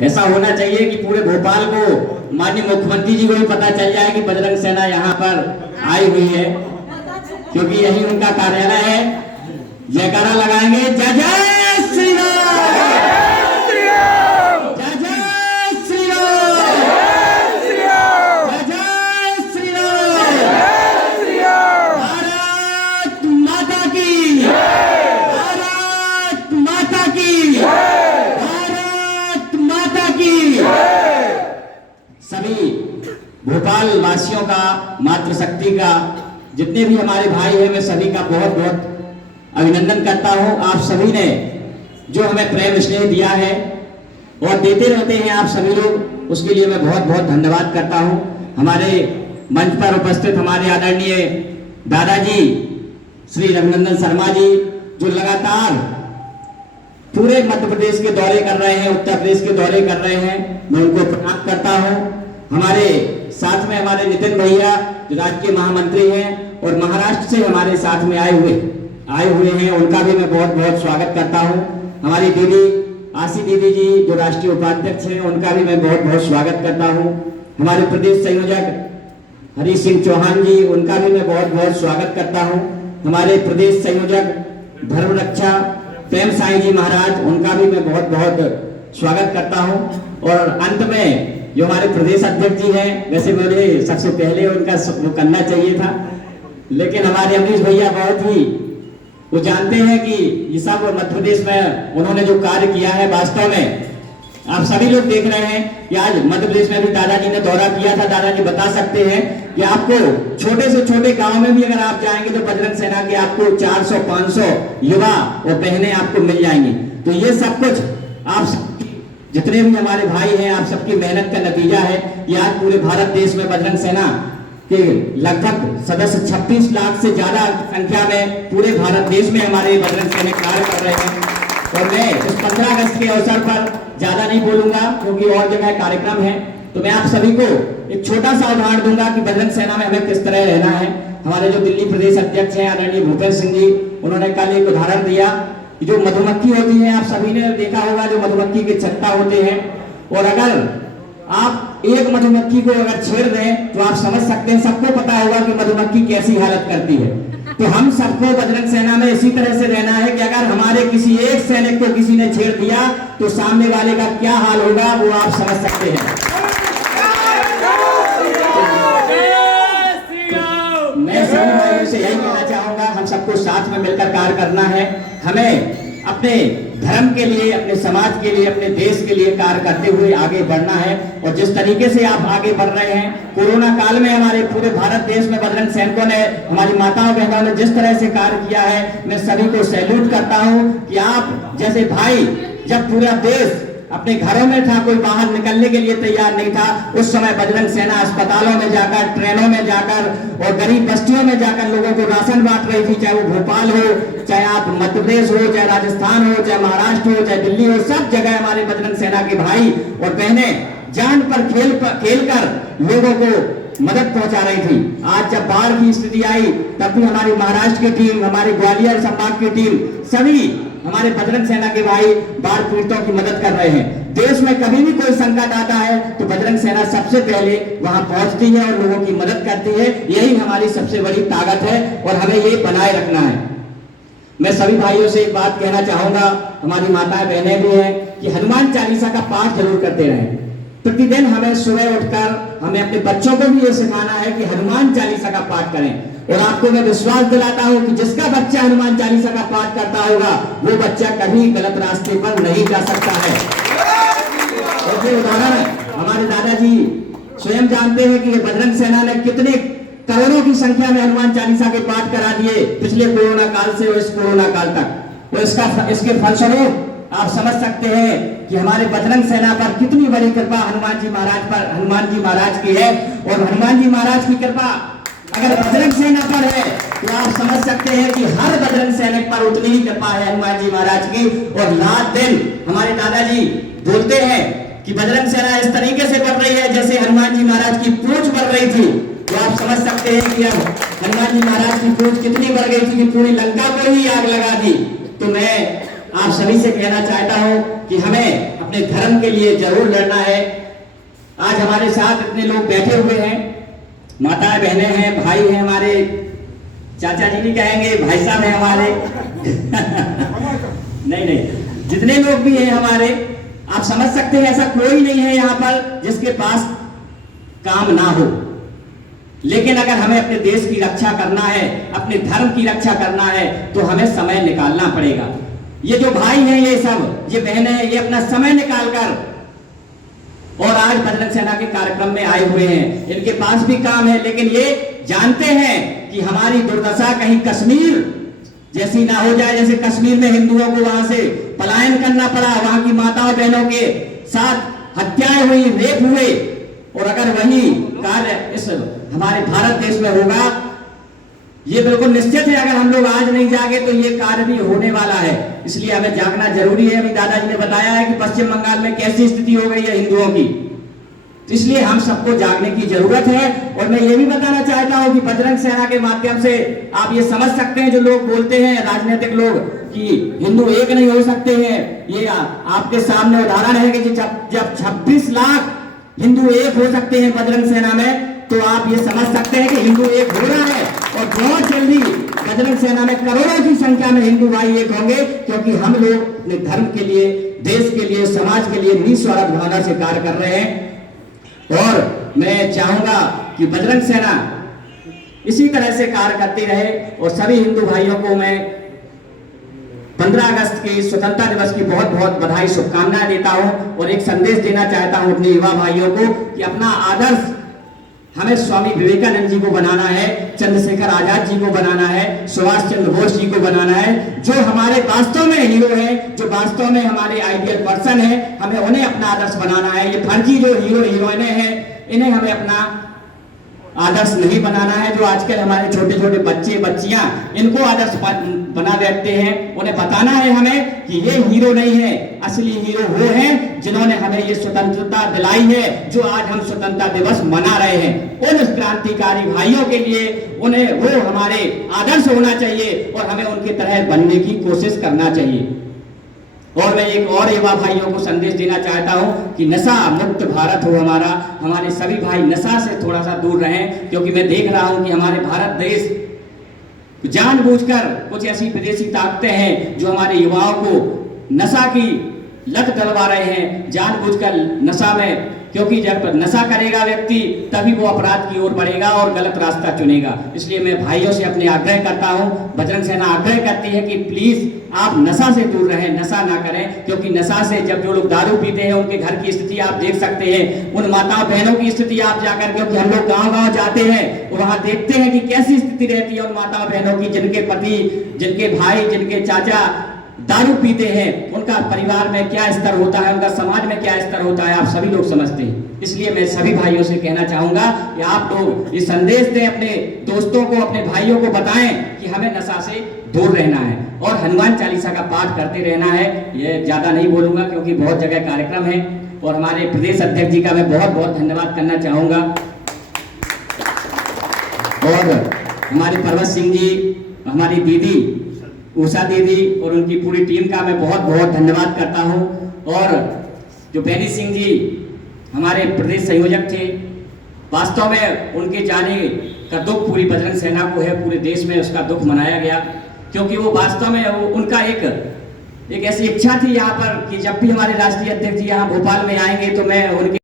ऐसा होना चाहिए कि पूरे भोपाल को, माननीय मुख्यमंत्री जी को भी पता चल जाए कि बजरंग सेना यहाँ पर आई हुई है, क्योंकि यही उनका कार्यालय है। जयकारा लगाएंगे, जय जय श्री राम, जय जय श्री राम, जय जय श्री राम। भारत माता की, भारत माता की, भारत माता की। सभी भोपाल वासियों का, मातृशक्ति का, जितने भी हमारे भाई हैं, मैं सभी का बहुत बहुत अभिनंदन करता हूं। आप सभी ने जो हमें प्रेम स्नेह दिया है और देते रहते हैं आप सभी लोग, उसके लिए मैं बहुत बहुत धन्यवाद करता हूं। हमारे मंच पर उपस्थित हमारे आदरणीय दादाजी श्री रघुनंदन शर्मा जी, जो लगातार पूरे मध्य प्रदेश के दौरे कर रहे हैं, उत्तर प्रदेश के दौरे कर रहे हैं, मैं उनको प्रणाम करता हूं। हमारे साथ में हमारे नितिन भैया जो राज्य के महामंत्री हैं और महाराष्ट्र से हमारे साथ में आए हुए हैं, उनका भी मैं बहुत बहुत स्वागत करता हूं। हमारी दीदी आशी दीदी जी जो राष्ट्रीय उपाध्यक्ष हैं, उनका भी मैं बहुत बहुत स्वागत करता हूं। हमारे प्रदेश संयोजक हरी सिंह चौहान जी, उनका भी मैं बहुत बहुत स्वागत करता हूं। हमारे प्रदेश संयोजक धर्म रक्षा प्रेम साई जी महाराज, उनका भी मैं बहुत बहुत स्वागत करता हूं। और अंत में जो हमारे प्रदेश अध्यक्ष जी हैं, वैसे मुझे सबसे पहले उनका वो करना चाहिए था, लेकिन हमारे अमरीश भैया बहुत ही वो जानते हैं कि ये सब मध्य प्रदेश में उन्होंने जो कार्य किया है, वास्तव में आप सभी लोग देख रहे हैं कि आज मध्य प्रदेश में भी दादाजी ने दौरा किया था। दादाजी बता सकते हैं कि आपको छोटे से छोटे गांव में भी अगर आप जाएंगे तो बजरंग सेना के आपको 400-500 युवा और बहनें आपको मिल जाएंगी। तो ये सब कुछ आप जितने भी हमारे भाई हैं, आप सबकी मेहनत का नतीजा है। ये आज पूरे भारत देश में बजरंग सेना के लगभग सदस्य 26 लाख से ज्यादा संख्या में पूरे भारत देश में हमारे बजरंग सेना कार्य कर रहे हैं। और मैं इस 15 अगस्त के अवसर पर ज्यादा नहीं बोलूंगा, क्योंकि और जगह कार्यक्रम है। तो मैं आप सभी को एक छोटा सा उदाहरण दूंगा कि बजरंग सेना में हमें किस तरह रहना है। हमारे जो दिल्ली प्रदेश अध्यक्ष हैं आदरणीय भूपेंद्र सिंह जी, उन्होंने कल एक उदाहरण दिया कि जो मधुमक्खी होती है, आप सभी ने देखा होगा जो मधुमक्खी के छत्ता होते हैं, और अगर आप एक मधुमक्खी को अगर छेड़ दें तो आप समझ सकते हैं, सबको पता होगा कि मधुमक्खी कैसी हालत करती है। तो हम सबको बजरंग सेना में इसी तरह से रहना है कि अगर हमारे किसी एक सैनिक को किसी ने छेड़ दिया तो सामने वाले का क्या हाल होगा वो आप समझ सकते हैं। मैं सभी भाइयों से यही कहना चाहूंगा, हम सबको साथ में मिलकर कार्य करना है। हमें अपने धर्म के लिए, अपने समाज के लिए, अपने देश के लिए कार्य करते हुए आगे बढ़ना है। और जिस तरीके से आप आगे बढ़ रहे हैं, कोरोना काल में हमारे पूरे भारत देश में बजरंग सैनिकों ने, हमारी माताओं बहनों ने जिस तरह से कार्य किया है, मैं सभी को सैल्यूट करता हूं कि आप जैसे भाई, जब पूरा देश अपने घरों में था, कोई बाहर निकलने के लिए तैयार नहीं था, उस समय बजरंग सेना अस्पतालों में जाकर, ट्रेनों में जाकर और गरीब बस्तियों में जाकर लोगों को राशन बांट रही थी। चाहे वो भोपाल हो, चाहे आप मध्य प्रदेश हो, चाहे राजस्थान हो, चाहे महाराष्ट्र हो, चाहे दिल्ली हो, सब जगह हमारे बजरंग सेना के भाई और बहनें जान पर खेल कर लोगों को मदद पहुंचा रही थी। आज जब बाढ़ की स्थिति आई, तब भी हमारी महाराष्ट्र की टीम, हमारी ग्वालियर संभाग की टीम, सभी हमारे बजरंग सेना के भाई बाढ़ पीड़ितों की मदद कर रहे हैं। देश में कभी भी कोई संकट आता है तो बजरंग सेना सबसे पहले वहां पहुंचती है और लोगों की मदद करती है। यही हमारी सबसे बड़ी ताकत है और हमें ये बनाए रखना है। मैं सभी भाइयों से एक बात कहना चाहूंगा, हमारी माताएं बहनें भी हैं, कि हनुमान चालीसा का पाठ जरूर करते रहें। प्रतिदिन हमें सुबह उठकर हमें अपने बच्चों को भी ये सिखाना है कि हनुमान चालीसा का पाठ करें। और आपको मैं विश्वास दिलाता हूं कि जिसका बच्चा हनुमान चालीसा का पाठ करता होगा, वो बच्चा कभी गलत रास्ते पर नहीं जा सकता है। और ये उदाहरण हमारे दादाजी स्वयं जानते हैं कि ये बजरंग सेना ने कितने करोड़ों की संख्या में हनुमान चालीसा के पाठ करा दिए पिछले कोरोना काल से और इस कोरोना काल तक। और इसके फलस्वरूप आप समझ सकते हैं कि हमारे बजरंग सेना पर कितनी बड़ी कृपा हनुमान जी महाराज की है। और हनुमान जी महाराज की कृपा अगर बजरंग सेना पर है तो आप समझ सकते हैं कि हर बजरंग सैनिक पर उतनी ही कृपा है हनुमान जी महाराज की। और रात दिन हमारे दादाजी बोलते हैं कि बजरंग सेना इस तरीके से बढ़ रही है जैसे हनुमान जी महाराज की पूंछ बढ़ रही थी। तो आप समझ सकते हैं कि अब हनुमान जी महाराज की पूंछ कितनी बढ़ गई थी कि पूरी लंका को ही आग लगा दी। तो मैं आप सभी से कहना चाहता हूं कि हमें अपने धर्म के लिए जरूर लड़ना है। आज हमारे साथ इतने लोग बैठे हुए हैं, माताएं बहनें हैं, भाई हैं, हमारे चाचा जी भी कहेंगे, भाई साहब हैं हमारे नहीं, जितने लोग भी हैं हमारे, आप समझ सकते हैं ऐसा कोई नहीं है यहाँ पर जिसके पास काम ना हो। लेकिन अगर हमें अपने देश की रक्षा करना है, अपने धर्म की रक्षा करना है, तो हमें समय निकालना पड़ेगा। ये जो भाई हैं, ये सब, ये बहनें हैं, ये अपना समय निकालकर और आज बजरंग सेना के कार्यक्रम में आए हुए हैं। इनके पास भी काम है, लेकिन ये जानते हैं कि हमारी दुर्दशा कहीं कश्मीर जैसी ना हो जाए, जैसे कश्मीर में हिंदुओं को वहां से पलायन करना पड़ा, वहां की माताओं बहनों के साथ हत्याएं हुई, रेप हुए, और अगर वही कार्य इस हमारे भारत देश में होगा, ये बिल्कुल निश्चित है। अगर हम लोग आज नहीं जागे तो ये कार्य भी होने वाला है। इसलिए हमें जागना जरूरी है। अभी दादाजी ने बताया है कि पश्चिम बंगाल में कैसी स्थिति हो गई है हिंदुओं की, तो इसलिए हम सबको जागने की जरूरत है। और मैं ये भी बताना चाहता हूं कि बजरंग सेना के माध्यम से आप ये समझ सकते हैं, जो लोग बोलते हैं राजनीतिक लोग कि हिंदू एक नहीं हो सकते हैं, ये आपके सामने उदाहरण है कि जब 26 लाख हिंदू एक हो सकते हैं बजरंग सेना में, तो आप ये समझ सकते हैं कि हिंदू एक हो रहा है। और बहुत जल्दी बजरंग सेना में करोड़ों की संख्या में हिंदू भाई एक होंगे, क्योंकि हम लोग अपने धर्म के लिए, देश के लिए, समाज के लिए निस्वार्थ भावना से कार्य कर रहे हैं। और मैं चाहूंगा कि बजरंग सेना इसी तरह से कार्य करती रहे। और सभी हिंदू भाइयों को मैं 15 अगस्त की स्वतंत्रता दिवस की बहुत बहुत बधाई, शुभकामनाएं देता हूं। और एक संदेश देना चाहता हूं अपने युवा भाइयों को कि अपना आदर्श हमें स्वामी विवेकानंद जी को बनाना है, चंद्रशेखर आजाद जी को बनाना है, सुभाष चंद्र बोस जी को बनाना है, जो हमारे वास्तव में हीरो हैं, जो वास्तव में हमारे आइडियल पर्सन है, हमें उन्हें अपना आदर्श बनाना है। ये फर्जी जो हीरो हीरोइनें हैं, इन्हें हमें अपना आदर्श नहीं बनाना है। जो आजकल हमारे छोटे छोटे बच्चे बच्चियां इनको आदर्श बना देते हैं, उन्हें बताना है हमें कि ये हीरो नहीं है, असली हीरो वो हैं जिन्होंने हमें ये स्वतंत्रता दिलाई है, जो आज हम स्वतंत्रता दिवस मना रहे हैं। उन क्रांतिकारी भाइयों के लिए उन्हें वो हमारे आदर्श होना चाहिए और हमें उनकी तरह बनने की कोशिश करना चाहिए। और मैं एक और युवा भाइयों को संदेश देना चाहता हूं कि नशा मुक्त भारत हो हमारा। हमारे सभी भाई नशा से थोड़ा सा दूर रहें, क्योंकि मैं देख रहा हूं कि हमारे भारत देश जानबूझकर कुछ ऐसी विदेशी ताकतें हैं जो हमारे युवाओं को नशा की लत डलवा रहे हैं, जानबूझकर नशा में, क्योंकि जब नशा करेगा व्यक्ति तभी वो अपराध की ओर बढ़ेगा और गलत रास्ता चुनेगा। इसलिए मैं भाइयों से अपने आग्रह करता हूं, बजरंग सेना आग्रह करती है कि प्लीज आप नशा से दूर रहें, नशा ना करें। क्योंकि नशा से जब जो लोग दारू पीते हैं उनके घर की स्थिति आप देख सकते हैं, उन माताओं बहनों की स्थिति आप जाकर, क्योंकि हम लोग गांव-गांव जाते हैं और वहां देखते हैं कि कैसी स्थिति रहती है उन माताओं बहनों की, जिनके पति, जिनके भाई, जिनके चाचा दारू पीते हैं। उनका परिवार में क्या स्तर होता है, उनका समाज में क्या स्तर होता है, आप सभी लोग समझते हैं। इसलिए मैं सभी भाइयों से कहना चाहूंगा कि आप लोग ये संदेश दें, अपने दोस्तों को, अपने भाइयों को बताएं कि हमें नशा से दूर रहना है और हनुमान चालीसा का पाठ करते रहना है। ये ज्यादा नहीं बोलूंगा क्योंकि बहुत जगह कार्यक्रम है। और हमारे प्रदेश अध्यक्ष जी का मैं बहुत बहुत धन्यवाद करना चाहूंगा। और हमारे पर्वत सिंह जी, हमारी दीदी उषा दीदी और उनकी पूरी टीम का मैं बहुत बहुत धन्यवाद करता हूं। और जो बेनी सिंह जी हमारे प्रदेश संयोजक थे, वास्तव में उनके जाने का दुख पूरी बजरंग सेना को है, पूरे देश में उसका दुख मनाया गया, क्योंकि वो वास्तव में उनका एक ऐसी इच्छा थी यहाँ पर कि जब भी हमारे राष्ट्रीय अध्यक्ष जी यहाँ भोपाल में आएंगे तो मैं उनके